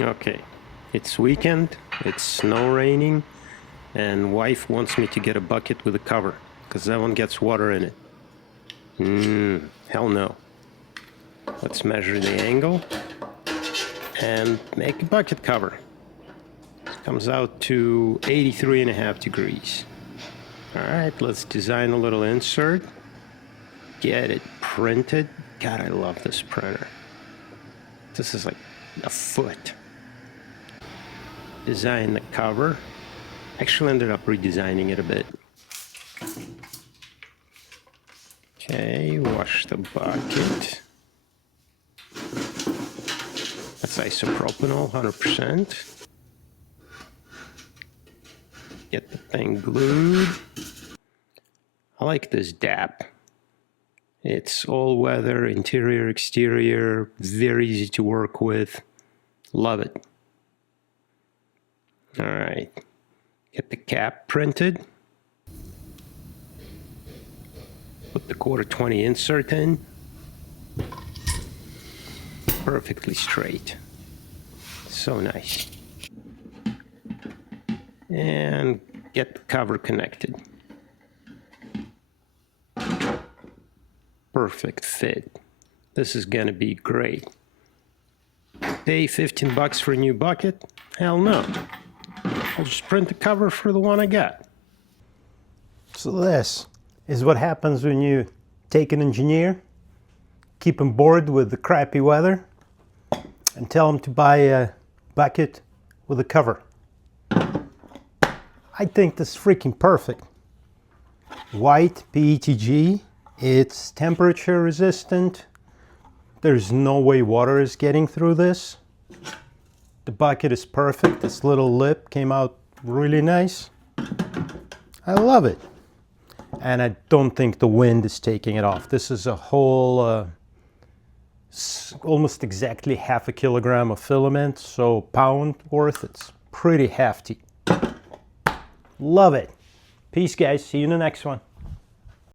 Okay, it's weekend, it's snow raining, and wife wants me to get a bucket with a cover, because that one gets water in it. Hell no. Let's measure the angle and make a bucket cover. It comes out to 83.5 degrees. Alright, let's design a little insert. Get it printed. God, I love this printer. This is like a foot. Design the cover. Actually ended up redesigning it a bit. Okay, wash the bucket. That's isopropanol, 100%. Get the thing glued. I like this DAP. It's all weather, interior, exterior, very easy to work with. Love it. All right, get the cap printed. Put the 1/4-20 insert in. Perfectly straight. So nice. And get the cover connected. Perfect fit. This is gonna be great. Pay 15 bucks for a new bucket? Hell no. I'll just print the cover for the one I got. So this is what happens when you take an engineer, keep him bored with the crappy weather, and tell him to buy a bucket with a cover. I think this is freaking perfect. White PETG, it's temperature resistant. There's no way water is getting through this. The bucket is perfect. This little lip came out really nice. I love it. And I don't think the wind is taking it off. This is a whole, almost exactly 1/2 kilogram of filament, so pound worth. It's pretty hefty. Love it. Peace, guys. See you in the next one.